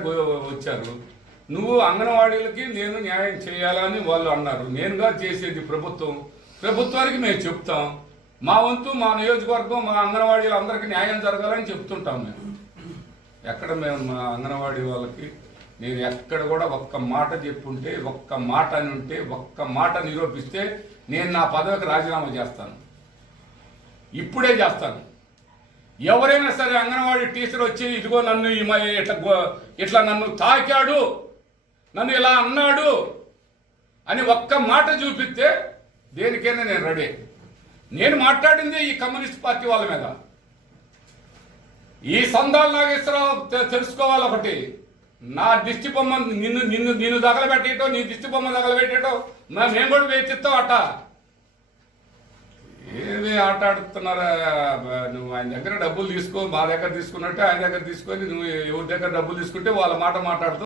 వచ్చారు. నువ్వు అంగన్వాడీలకి నేను న్యాయం చేయాలని వాళ్ళు అన్నారు. నేనుగా చేసేది ప్రభుత్వానికి మేము చెప్తాం. మా వంతు మా నియోజకవర్గం మా అంగన్వాడీలు అందరికీ న్యాయం జరగాలని చెప్తుంటాం. మేము మా అంగన్వాడీ వాళ్ళకి నేను ఎక్కడ కూడా ఒక్క మాట చెప్పుంటే, ఒక్క మాట అని ఉంటే, ఒక్క మాట నిరూపిస్తే నేను నా పదవికి రాజీనామా చేస్తాను. ఇప్పుడే చేస్తాను. ఎవరైనా సరే అంగన్వాడీ టీచర్ వచ్చి ఇదిగో నన్ను ఇట్లా నన్ను తాకాడు, నన్ను ఇలా అన్నాడు అని ఒక్క మాట చూపిస్తే దేనికైనా నేను రెడీ. నేను మాట్లాడింది ఈ కమ్యూనిస్ట్ పార్టీ వాళ్ళ మీద. ఈ సందాల నాగేశ్వరరావు తెలుసుకోవాలి ఒకటి, నా దిష్టి బొమ్మ నిన్ను తగలబెట్టేటో, నీ దిష్టి బొమ్మ తగలబెట్టేటో మేము కూడా వేచిస్తాం అట్ట. ఏమి ఆట ఆడుతున్నారా? నువ్వు ఆయన దగ్గర డబ్బులు తీసుకో, మా దగ్గర తీసుకున్నట్టే ఆయన దగ్గర తీసుకొని నువ్వు ఎవరి దగ్గర డబ్బులు తీసుకుంటే వాళ్ళ మాట మాట్లాడుతూ